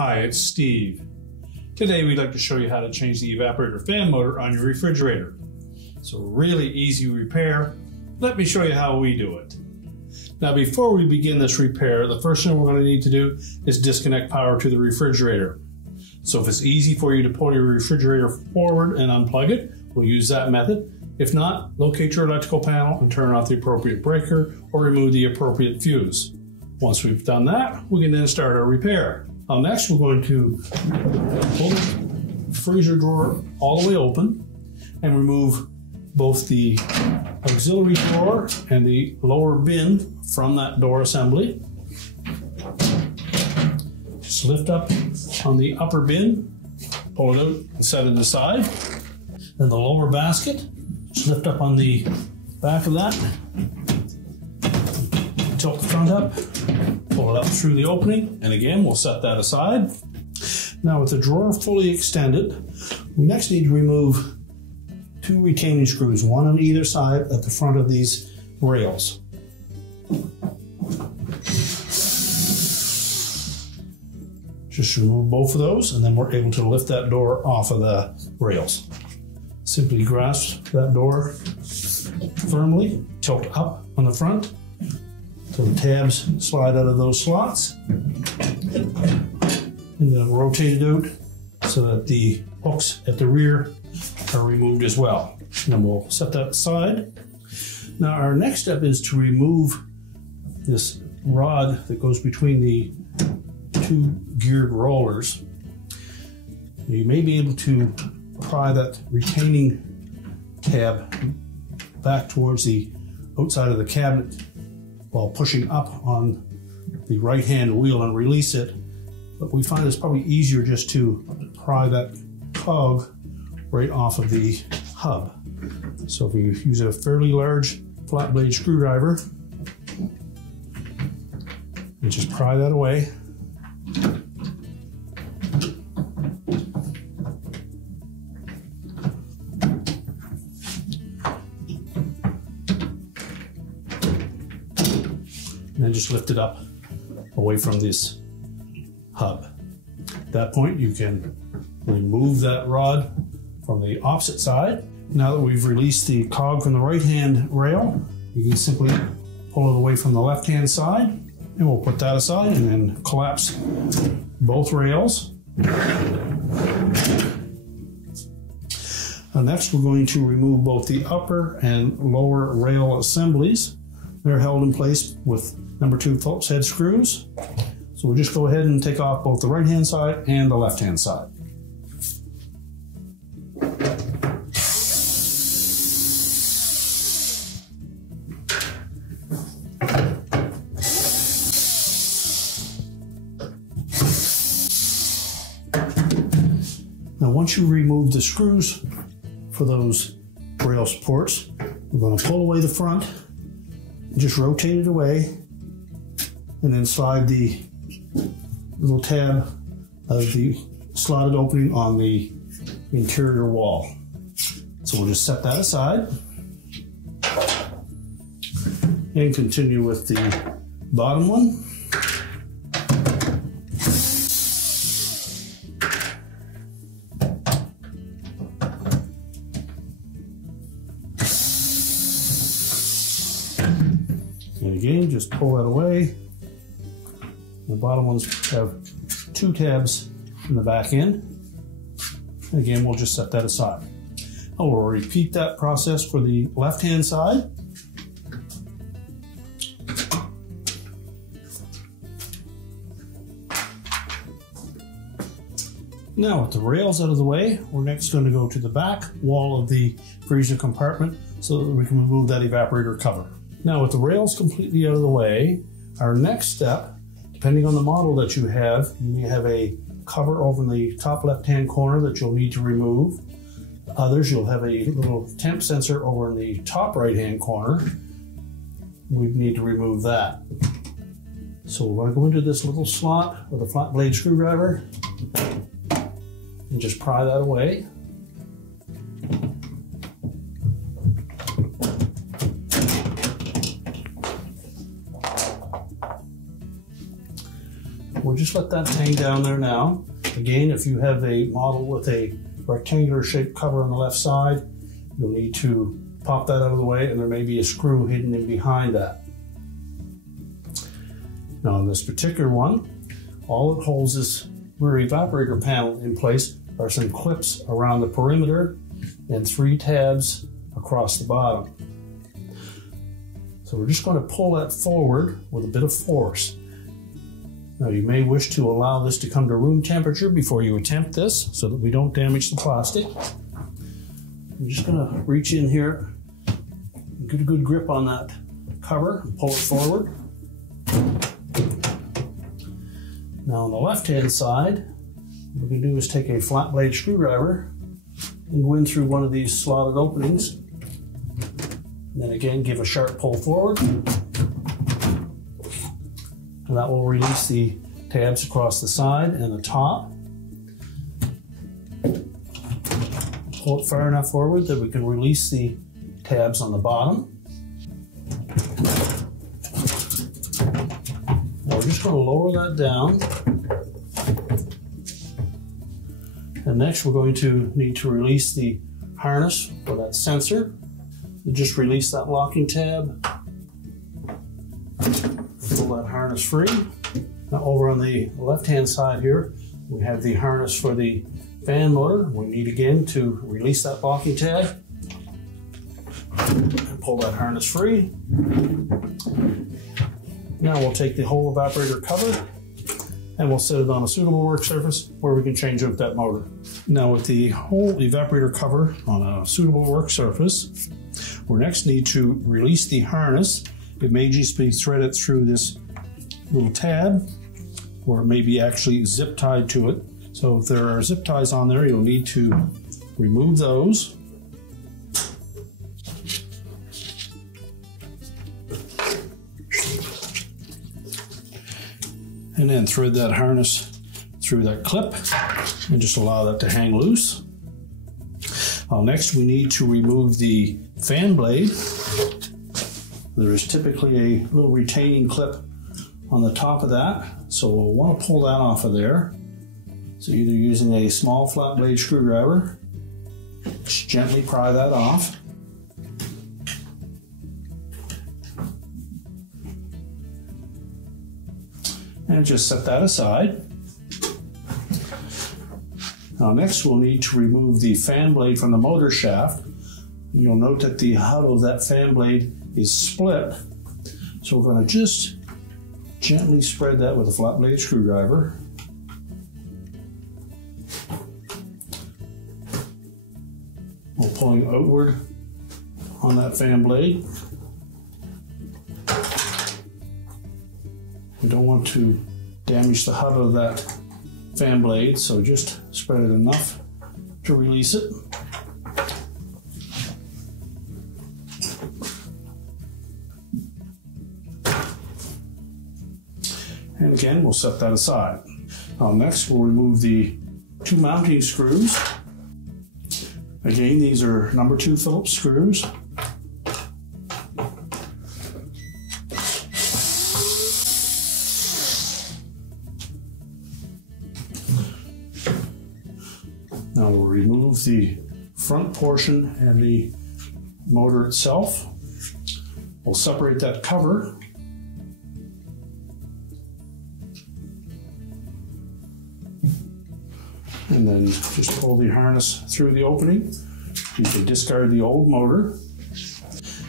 Hi, it's Steve. Today we'd like to show you how to change the evaporator fan motor on your refrigerator. It's a really easy repair. Let me show you how we do it. Now before we begin this repair, the first thing we're going to need to do is disconnect power to the refrigerator. So if it's easy for you to pull your refrigerator forward and unplug it, we'll use that method. If not, locate your electrical panel and turn off the appropriate breaker or remove the appropriate fuse. Once we've done that, we can then start our repair. Next, we're going to pull the freezer drawer all the way open and remove both the auxiliary door and the lower bin from that door assembly. Just lift up on the upper bin, pull it out and set it aside. Then the lower basket, just lift up on the back of that, tilt the front up, pull it up through the opening, and again we'll set that aside. Now with the drawer fully extended, we next need to remove two retaining screws, one on either side at the front of these rails. Just remove both of those and then we're able to lift that door off of the rails. Simply grasp that door firmly, tilt up on the front so the tabs slide out of those slots, and then rotate it out so that the hooks at the rear are removed as well. And then we'll set that aside. Now our next step is to remove this rod that goes between the two geared rollers. You may be able to pry that retaining tab back towards the outside of the cabinet while pushing up on the right hand wheel and release it. But we find it's probably easier just to pry that cog right off of the hub. So if we use a fairly large flat blade screwdriver and just pry that away. And then just lift it up away from this hub. At that point, you can remove that rod from the opposite side. Now that we've released the cog from the right-hand rail, you can simply pull it away from the left-hand side, and we'll put that aside and then collapse both rails. Next, we're going to remove both the upper and lower rail assemblies. They're held in place with number 2 Phillips head screws. So we'll just go ahead and take off both the right-hand side and the left-hand side. Now once you remove the screws for those rail supports, we're going to pull away the front, just rotate it away, and then slide the little tab of the slotted opening on the interior wall. So we'll just set that aside and continue with the bottom one. And again, just pull that away. The bottom ones have 2 tabs in the back end. And again, we'll just set that aside. I will repeat that process for the left-hand side. Now with the rails out of the way, we're next going to go to the back wall of the freezer compartment so that we can remove that evaporator cover. Now with the rails completely out of the way, our next step, depending on the model that you have, you may have a cover over in the top left-hand corner that you'll need to remove. Others, you'll have a little temp sensor over in the top right-hand corner. We need to remove that. So we're going to go into this little slot with a flat blade screwdriver and just pry that away. just let that hang down there now. Again, if you have a model with a rectangular shaped cover on the left side, you'll need to pop that out of the way, and there may be a screw hidden in behind that. Now on this particular one, all it holds this rear evaporator panel in place are some clips around the perimeter and 3 tabs across the bottom. So we're just going to pull that forward with a bit of force. Now you may wish to allow this to come to room temperature before you attempt this so that we don't damage the plastic. I'm just going to reach in here, get a good grip on that cover and pull it forward. Now on the left hand side, what we're going to do is take a flat blade screwdriver and go in through one of these slotted openings. And then again give a sharp pull forward. And that will release the tabs across the side and the top. Pull it far enough forward that we can release the tabs on the bottom. Now we're just going to lower that down. And next we're going to need to release the harness for that sensor. You just release that locking tab. Pull that harness free. Now over on the left-hand side here, we have the harness for the fan motor. We need again to release that locking tab and pull that harness free. Now we'll take the whole evaporator cover and we'll set it on a suitable work surface where we can change out that motor. Now with the whole evaporator cover on a suitable work surface, we next need to release the harness. It may just be threaded through this little tab, or it may be actually zip tied to it. So if there are zip ties on there, you'll need to remove those. And then thread that harness through that clip and just allow that to hang loose. Next we need to remove the fan blade. There is typically a little retaining clip on the top of that, so we'll want to pull that off of there. So either using a small flat blade screwdriver, just gently pry that off. And just set that aside. Now next we'll need to remove the fan blade from the motor shaft. You'll note that the hub of that fan blade is split. So we're going to just gently spread that with a flat blade screwdriver. We're pulling outward on that fan blade. We don't want to damage the hub of that fan blade, so just spread it enough to release it. And again, we'll set that aside. Next, we'll remove the 2 mounting screws. Again, these are number 2 Phillips screws. Now we'll remove the front portion and the motor itself. We'll separate that cover. And then just pull the harness through the opening. You can discard the old motor.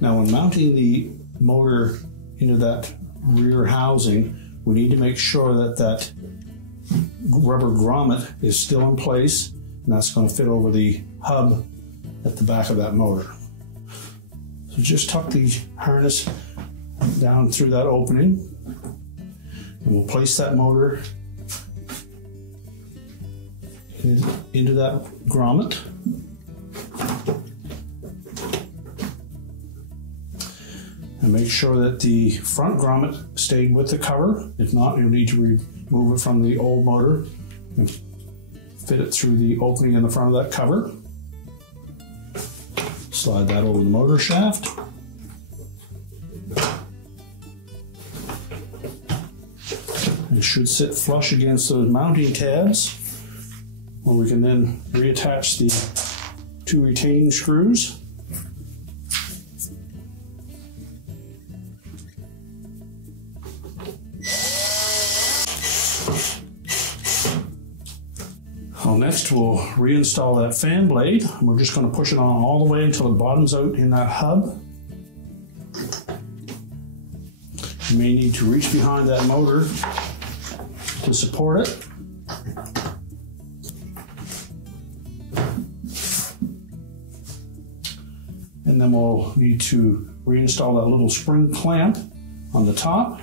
Now when mounting the motor into that rear housing, we need to make sure that that rubber grommet is still in place, and that's going to fit over the hub at the back of that motor. So just tuck the harness down through that opening, and we'll place that motor into that grommet. And make sure that the front grommet stayed with the cover. If not, you'll need to remove it from the old motor and fit it through the opening in the front of that cover. Slide that over the motor shaft. And should sit flush against those mounting tabs, where we can then reattach the 2 retaining screws. Well, next we'll reinstall that fan blade. We're just going to push it on all the way until it bottoms out in that hub. You may need to reach behind that motor to support it. And then we'll need to reinstall that little spring clamp on the top.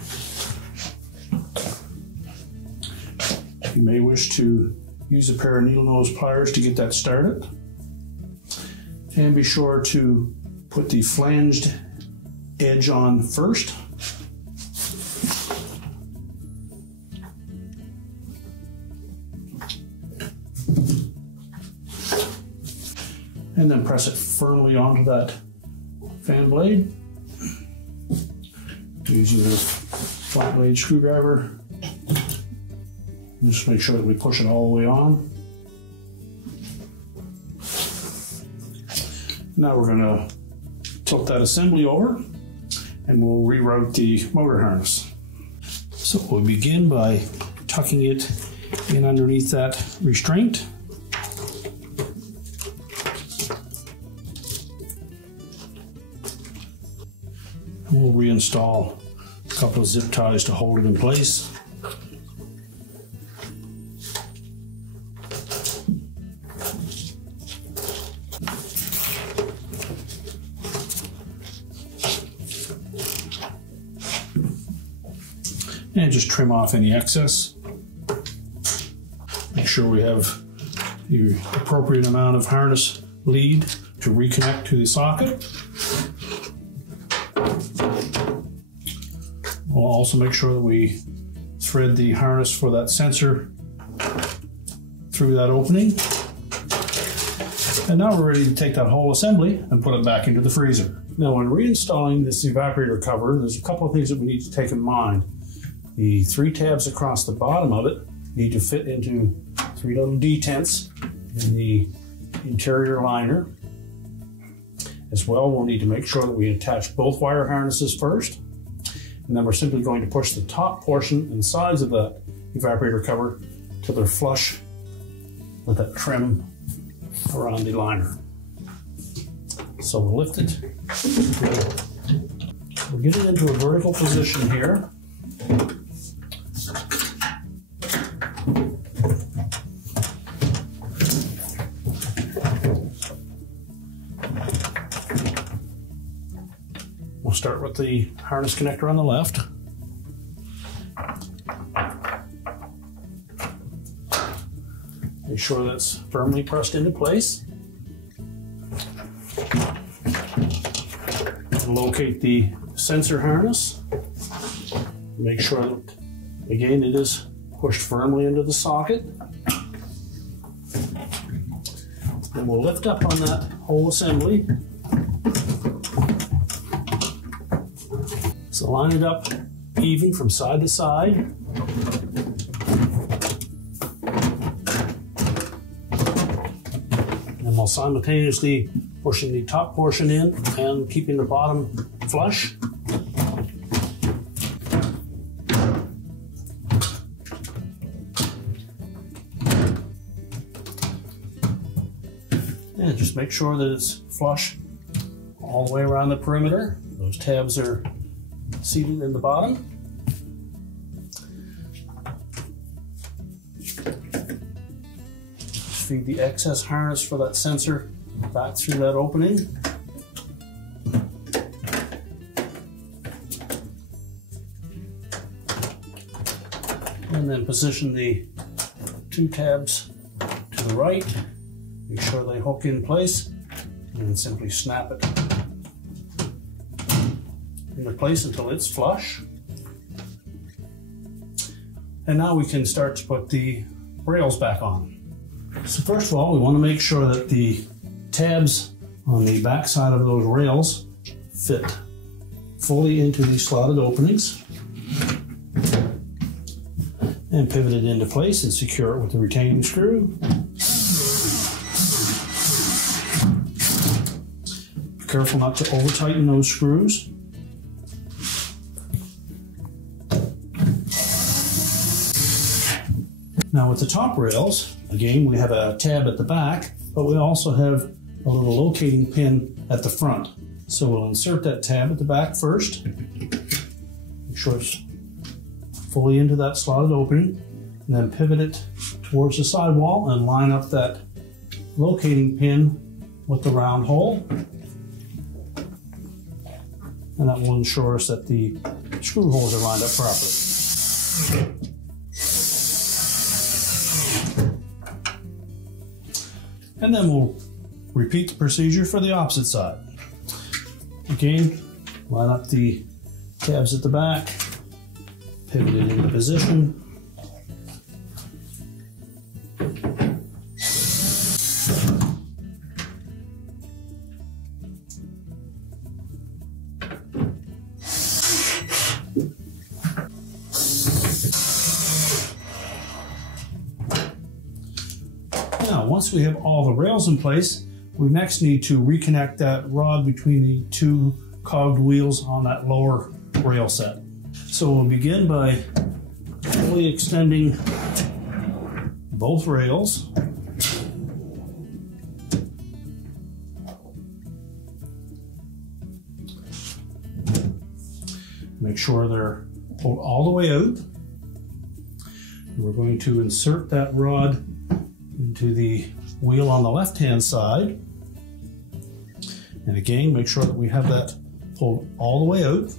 You may wish to use a pair of needle nose pliers to get that started. And be sure to put the flanged edge on first. And then press it firmly onto that fan blade using the flat blade screwdriver. Just make sure that we push it all the way on. Now we're going to tilt that assembly over and we'll reroute the motor harness. So we'll begin by tucking it in underneath that restraint. And we'll reinstall a couple of zip ties to hold it in place. And just trim off any excess. Make sure we have the appropriate amount of harness lead to reconnect to the socket. We'll also make sure that we thread the harness for that sensor through that opening. And now we're ready to take that whole assembly and put it back into the freezer. Now, when reinstalling this evaporator cover, there's a couple of things that we need to take in mind. The 3 tabs across the bottom of it need to fit into 3 little detents in the interior liner. As well, we'll need to make sure that we attach both wire harnesses first. And then we're simply going to push the top portion and sides of that evaporator cover till they're flush with that trim around the liner. So we'll lift it. We'll get it into a vertical position here. We'll start with the harness connector on the left. Make sure that's firmly pressed into place. Locate the sensor harness. Make sure that, again, it is pushed firmly into the socket. Then we'll lift up on that whole assembly. So line it up even from side to side. And while simultaneously pushing the top portion in and keeping the bottom flush. And just make sure that it's flush all the way around the perimeter. Those tabs are seated in the bottom. Just feed the excess harness for that sensor back through that opening. And then position the 2 tabs to the right. Make sure they hook in place and then simply snap it into place until it's flush. And now we can start to put the rails back on. So first of all, we want to make sure that the tabs on the back side of those rails fit fully into these slotted openings. and pivot it into place and secure it with the retaining screw. Be careful not to over tighten those screws. Now with the top rails, again, we have a tab at the back, but we also have a little locating pin at the front. So we'll insert that tab at the back first. Make sure it's fully into that slotted opening, and then pivot it towards the sidewall and line up that locating pin with the round hole. And that will ensure us that the screw holes are lined up properly. And then we'll repeat the procedure for the opposite side. Again, line up the tabs at the back, pivot it into position. Now, once we have all the rails in place, we next need to reconnect that rod between the two cogged wheels on that lower rail set. So we'll begin by fully extending both rails. Make sure they're pulled all the way out. And we're going to insert that rod into the wheel on the left-hand side. And again, make sure that we have that pulled all the way out.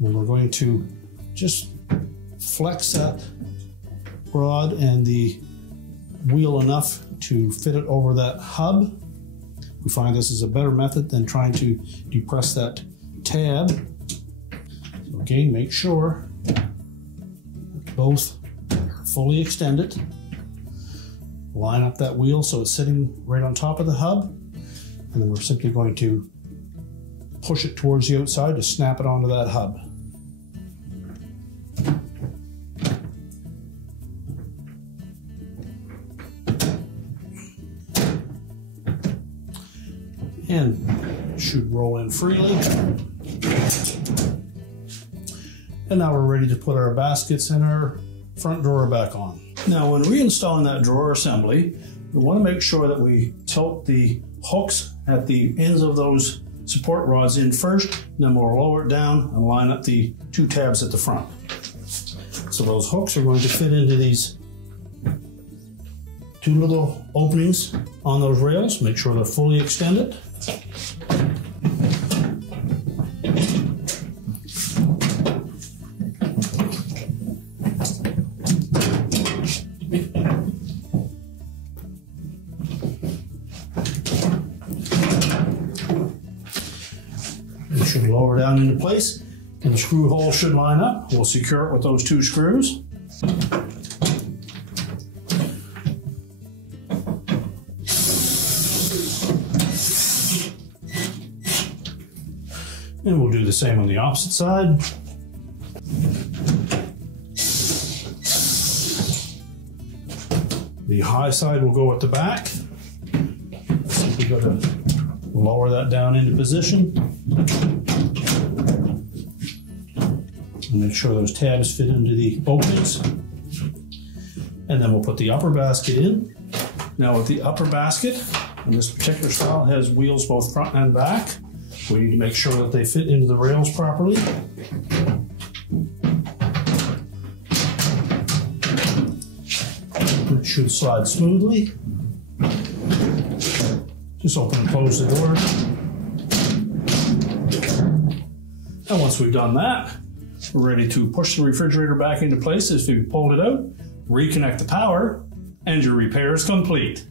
And we're going to just flex that rod and the wheel enough to fit it over that hub. We find this is a better method than trying to depress that tab. So again, make sure that both are fully extended. Line up that wheel so it's sitting right on top of the hub, and then we're simply going to push it towards the outside to snap it onto that hub. And should roll in freely. And now we're ready to put our baskets and our front drawer back on. Now, when reinstalling that drawer assembly, we want to make sure that we tilt the hooks at the ends of those support rods in first, and then we'll lower it down and line up the two tabs at the front. So those hooks are going to fit into these two little openings on those rails. Make sure they're fully extended. It should lower down into place, and the screw hole should line up. We'll secure it with those two screws. And we'll do the same on the opposite side. The high side will go at the back. So we've got to lower that down into position. And make sure those tabs fit into the openings. And then we'll put the upper basket in. Now with the upper basket, and this particular style has wheels both front and back, we need to make sure that they fit into the rails properly. It should slide smoothly. Just open and close the door. And once we've done that, we're ready to push the refrigerator back into place as we've pulled it out, reconnect the power, and your repair is complete.